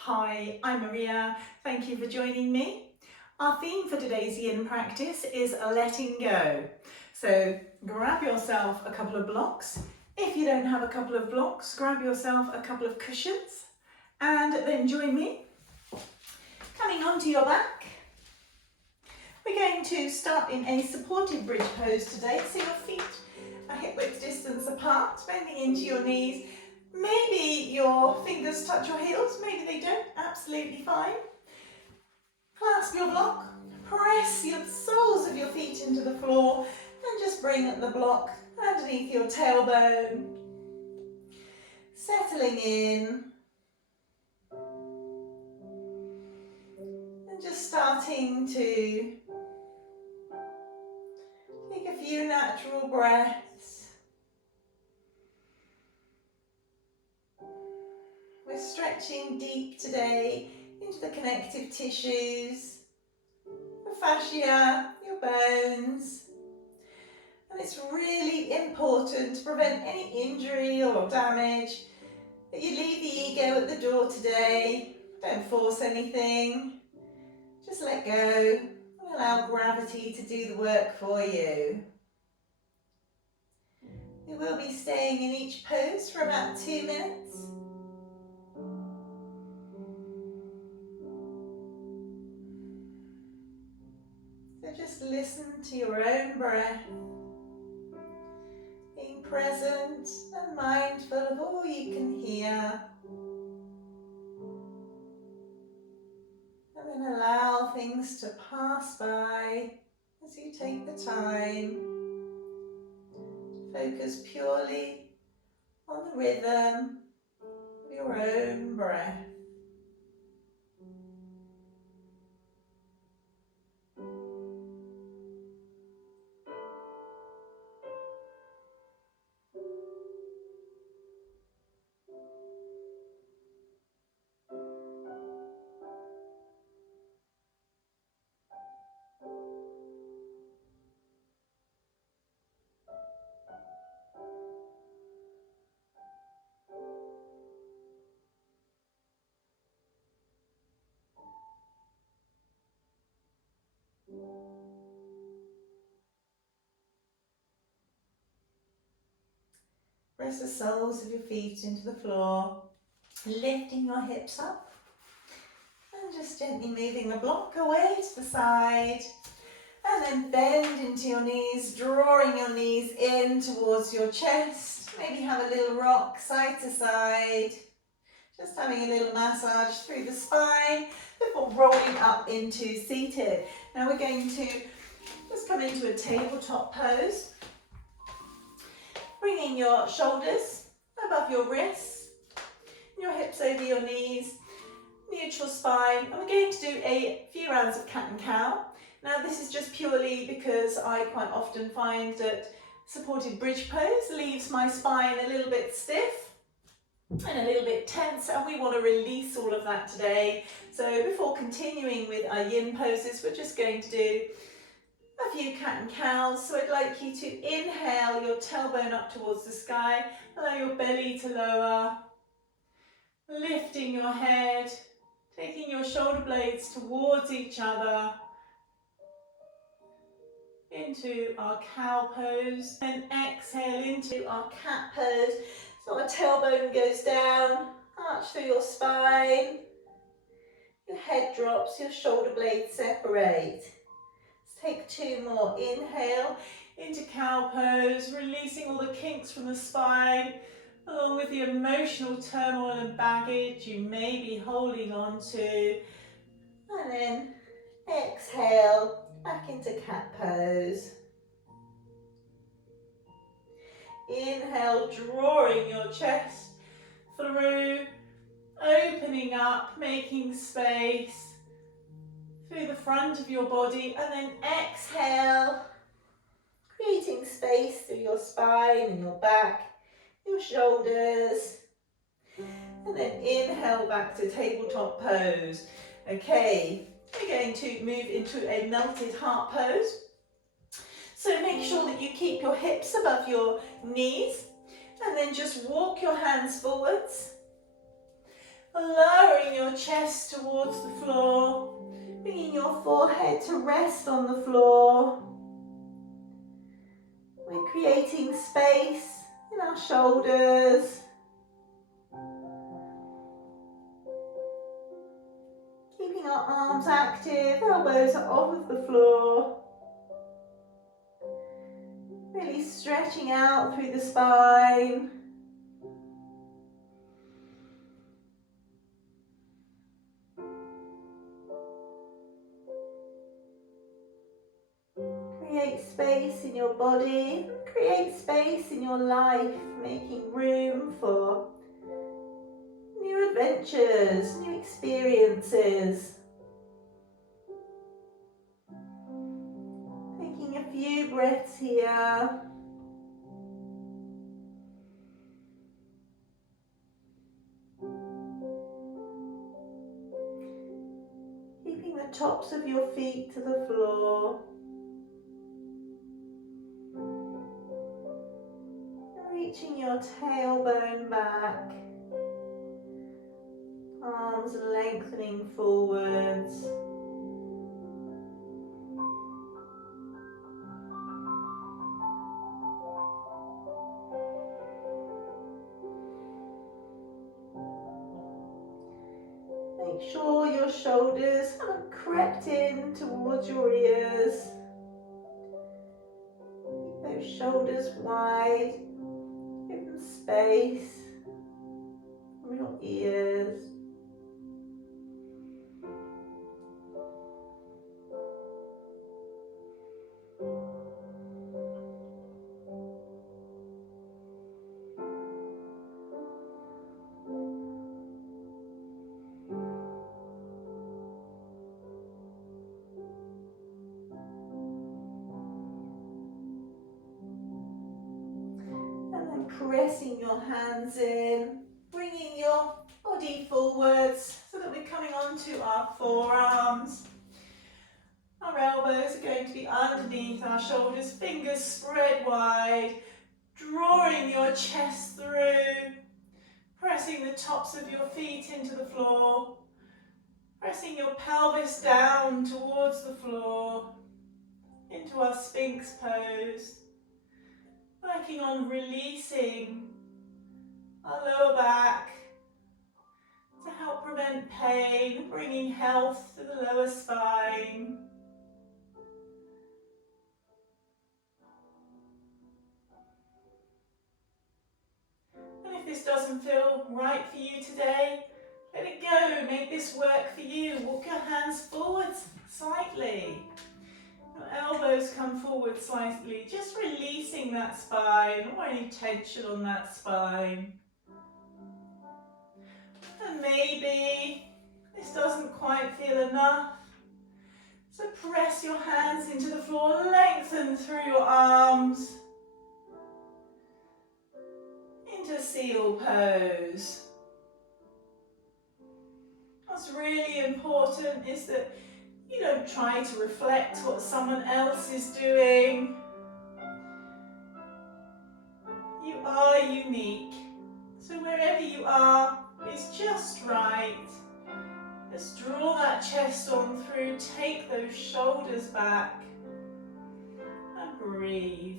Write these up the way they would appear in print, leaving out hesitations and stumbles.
Hi, I'm Maria. Thank you for joining me. Our theme for today's yin practice is letting go. So grab yourself a couple of blocks. If you don't have a couple of blocks, grab yourself a couple of cushions and then join me. Coming onto your back, we're going to start in a supported bridge pose today. So your feet are hip width distance apart, bending into your knees. Maybe your fingers touch your heels, maybe they don't, absolutely fine. Clasp your block, press your soles of your feet into the floor and just bring the block underneath your tailbone. Settling in and just starting to take a few natural breaths. We're stretching deep today into the connective tissues, the fascia, your bones. And it's really important to prevent any injury or damage that you leave the ego at the door today. Don't force anything. Just let go and allow gravity to do the work for you. We will be staying in each pose for about 2 minutes. So just listen to your own breath, being present and mindful of all you can hear. And then allow things to pass by as you take the time to focus purely on the rhythm of your own breath. Press the soles of your feet into the floor, lifting your hips up and just gently moving the block away to the side. And then bend into your knees, drawing your knees in towards your chest. Maybe have a little rock side to side. Just having a little massage through the spine before rolling up into seated. Now we're going to just come into a tabletop pose. Bringing your shoulders above your wrists, your hips over your knees, neutral spine, and we're going to do a few rounds of cat and cow. Now this is just purely because I quite often find that supported bridge pose leaves my spine a little bit stiff and a little bit tense, and we want to release all of that today. So before continuing with our yin poses, we're just going to do a few cat and cows. So I'd like you to inhale your tailbone up towards the sky, allow your belly to lower, lifting your head, taking your shoulder blades towards each other into our cow pose, and exhale into our cat pose. So our tailbone goes down, arch through your spine, your head drops, your shoulder blades separate. Take 2 more. Inhale into cow pose, releasing all the kinks from the spine, along with the emotional turmoil and baggage you may be holding on to. And then exhale back into cat pose. Inhale, drawing your chest through, opening up, making space through the front of your body, and then exhale, creating space through your spine and your back, your shoulders, and then inhale back to tabletop pose. Okay, we're going to move into a melted heart pose. So make sure that you keep your hips above your knees, and then just walk your hands forwards. lowering your chest towards the floor, bringing your forehead to rest on the floor. We're creating space in our shoulders. Keeping our arms active, elbows are off of the floor. Really stretching out through the spine. Create space in your body, create space in your life, making room for new adventures, new experiences. Taking a few breaths here. Keeping the tops of your feet to the floor. Reaching your tailbone back. Arms lengthening forwards. Make sure your shoulders haven't crept in towards your ears. Keep those shoulders wide. Give them space from your ears. Pressing your hands in, bringing your body forwards so that we're coming onto our forearms. Our elbows are going to be underneath our shoulders, fingers spread wide, drawing your chest through, pressing the tops of your feet into the floor, pressing your pelvis down towards the floor, into our Sphinx pose. Working on releasing our lower back to help prevent pain, bringing health to the lower spine. And if this doesn't feel right for you today, let it go, make this work for you. Walk your hands forwards slightly. Your elbows come forward slightly, just releasing that spine or any tension on that spine. And maybe this doesn't quite feel enough. So press your hands into the floor, lengthen through your arms into seal pose. What's really important is that you don't try to reflect what someone else is doing. You are unique. So wherever you are is just right. Just draw that chest on through, take those shoulders back and breathe.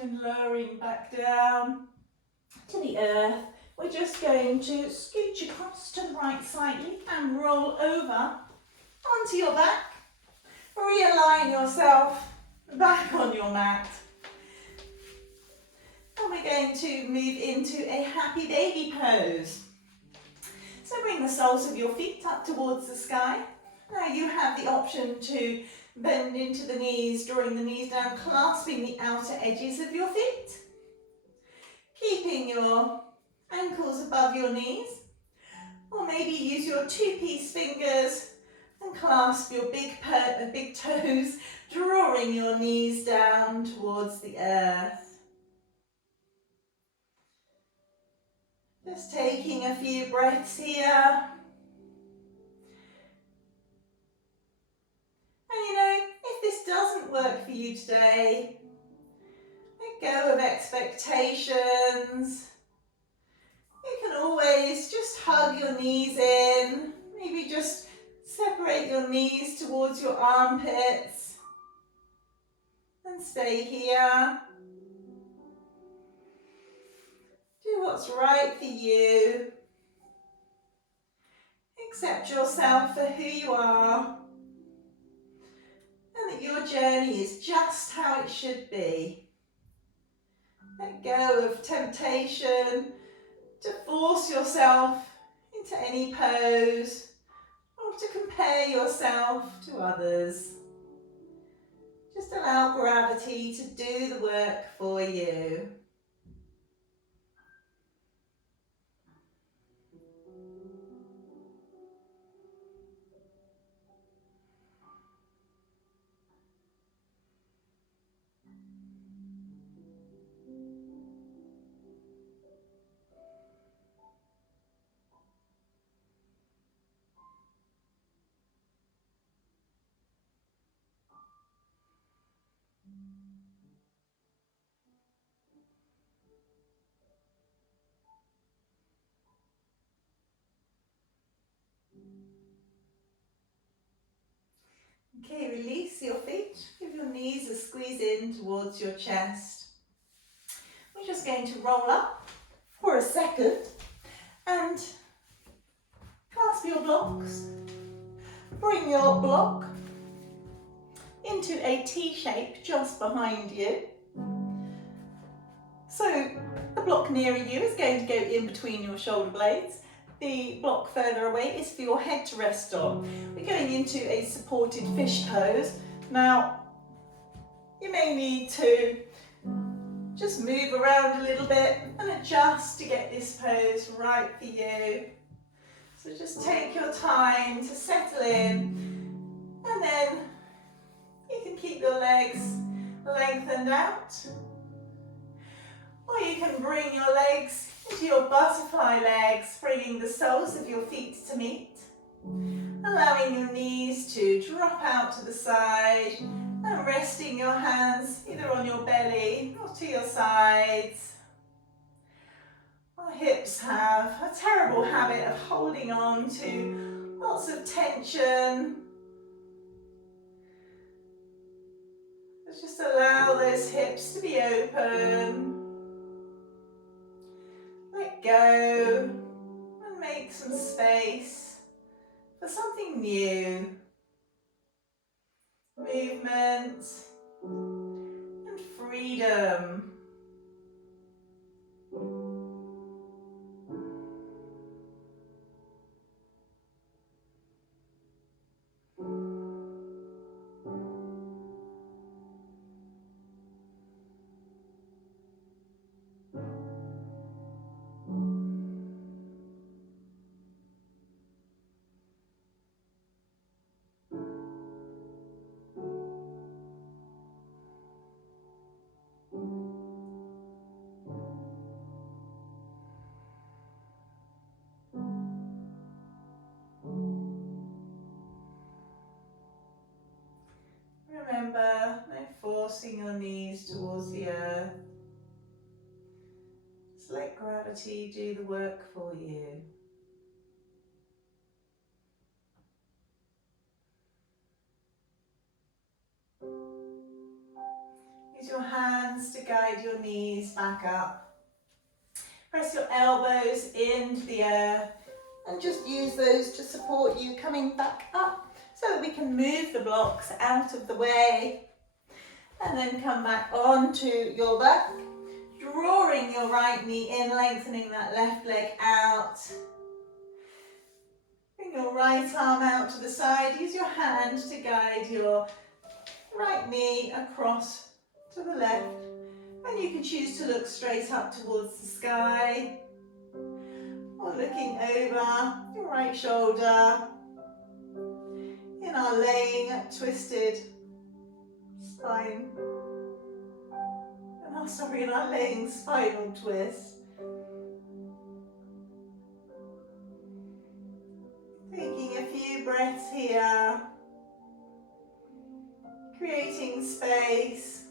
And lowering back down to the earth, we're just going to scooch across to the right slightly and roll over onto your back. Realign yourself back on your mat. And we're going to move into a happy baby pose. So bring the soles of your feet up towards the sky. Now you have the option to bend into the knees, drawing the knees down, clasping the outer edges of your feet. keeping your ankles above your knees, or maybe use your two-piece fingers and clasp your big toes, drawing your knees down towards the earth. Just taking a few breaths here. And you know, if this doesn't work for you today, let go of expectations. You can always just hug your knees in, maybe just separate your knees towards your armpits and stay here. Do what's right for you. Accept yourself for who you are and that your journey is just how it should be. Let go of temptation to force yourself into any pose or to compare yourself to others. Just allow gravity to do the work for you. Okay, release your feet. Give your knees a squeeze in towards your chest. We're just going to roll up for a second and clasp your blocks. Bring your block into a T shape just behind you. So the block nearer you is going to go in between your shoulder blades. The block further away is for your head to rest on. We're going into a supported fish pose. Now, you may need to just move around a little bit and adjust to get this pose right for you. So just take your time to settle in, and then you can keep your legs lengthened out, or you can bring your legs into your butterfly legs, bringing the soles of your feet to meet, allowing your knees to drop out to the side and resting your hands either on your belly or to your sides. Our hips have a terrible habit of holding on to lots of tension. Let's just allow those hips to be open. Let go and make some space for something new. Movement and freedom. Remember, no forcing your knees towards the earth. Just let gravity do the work for you. Use your hands to guide your knees back up. Press your elbows into the earth and just use those to support you coming back up so that we can move the blocks out of the way. And then come back onto your back, drawing your right knee in, lengthening that left leg out. Bring your right arm out to the side. Use your hand to guide your right knee across to the left And you can choose to look straight up towards the sky, or looking over your right shoulder in our laying twisted spine. In our laying spinal twist. Taking a few breaths here, creating space.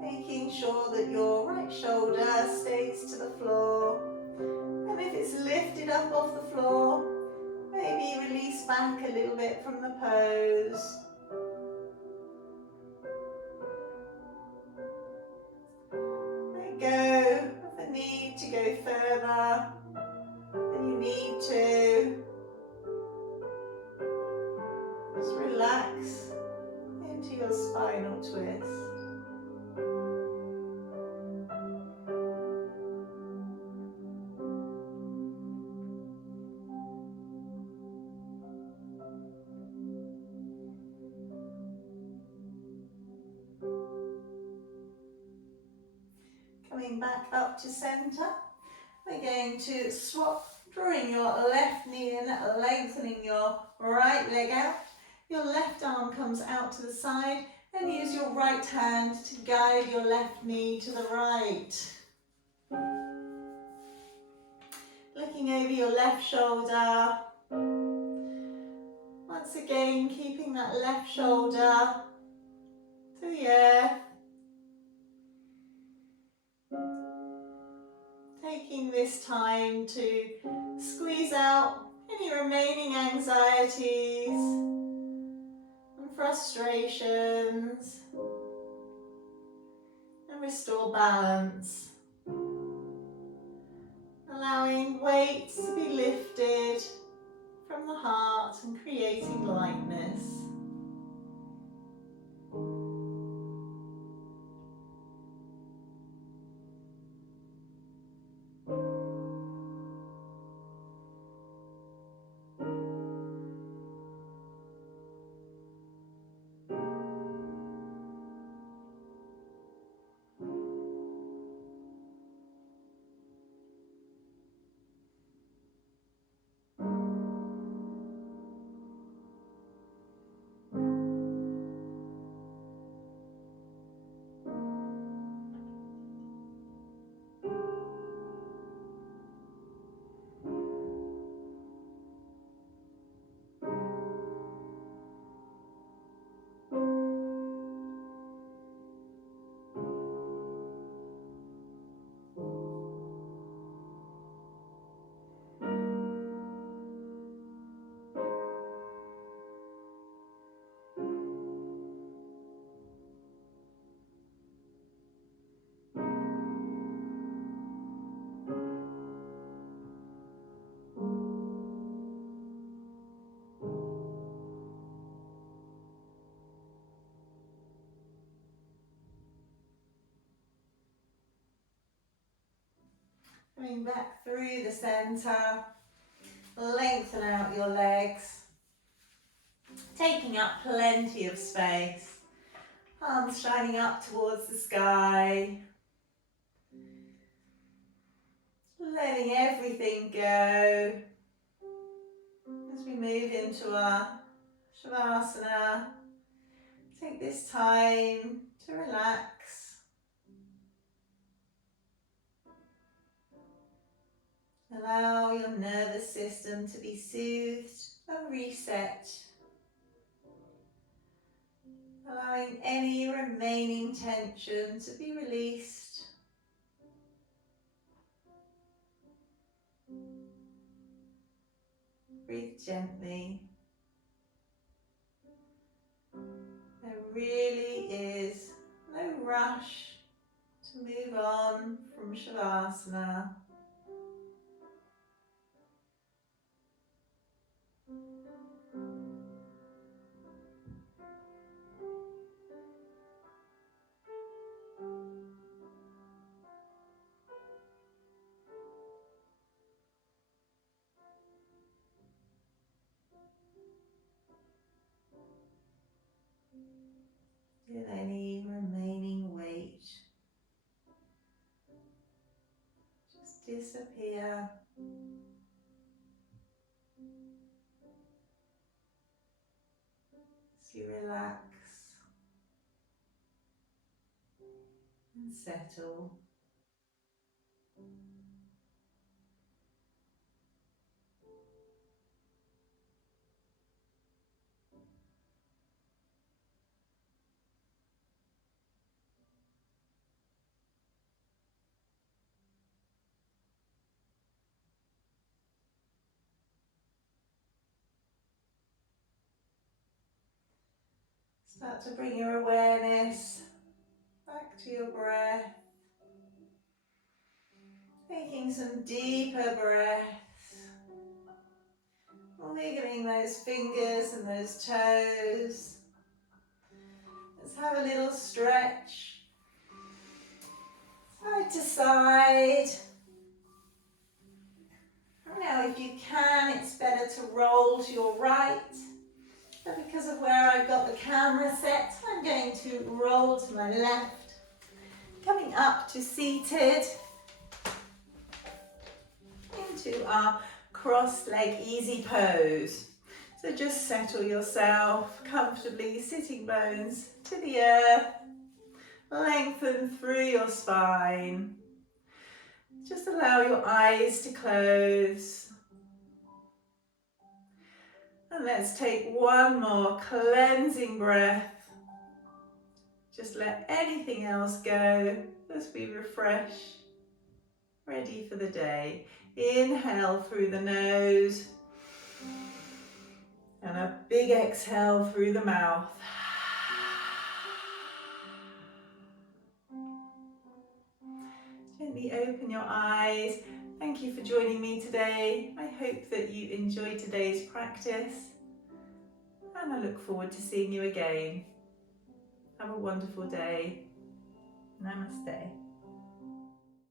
Making sure that your right shoulder stays to the floor. And if it's lifted up off the floor, maybe release back a little bit from the pose. Let go of the need to go further than you need to. Just relax into your spinal twist. Coming back up to centre, we're going to swap, drawing your left knee in, lengthening your right leg out. Your left arm comes out to the side and use your right hand to guide your left knee to the right. Looking over your left shoulder. Once again, keeping that left shoulder to the earth. Taking this time to squeeze out any remaining anxieties and frustrations and restore balance. Allowing weight to be lifted from the heart and creating lightness. Coming back through the centre, lengthen out your legs, taking up plenty of space, arms shining up towards the sky, letting everything go as we move into our Shavasana. Take this time to relax. Allow your nervous system to be soothed and reset. Allowing any remaining tension to be released. Breathe gently. There really is no rush to move on from Shavasana. Feel any remaining weight just disappear. As you relax and settle. Start to bring your awareness back to your breath. Taking some deeper breaths. Wiggling those fingers and those toes. Let's have a little stretch. Side to side. Now if you can, it's better to roll to your right. But because of where I've got the camera set, I'm going to roll to my left. Coming up to seated. Into our cross leg easy pose. So just settle yourself comfortably, sitting bones to the earth. Lengthen through your spine. Just allow your eyes to close. And let's take one more cleansing breath. Just let anything else go as we refresh. Ready for the day. Inhale through the nose. And a big exhale through the mouth. Gently open your eyes. Thank you for joining me today. I hope that you enjoyed today's practice. And I look forward to seeing you again. Have a wonderful day. Namaste.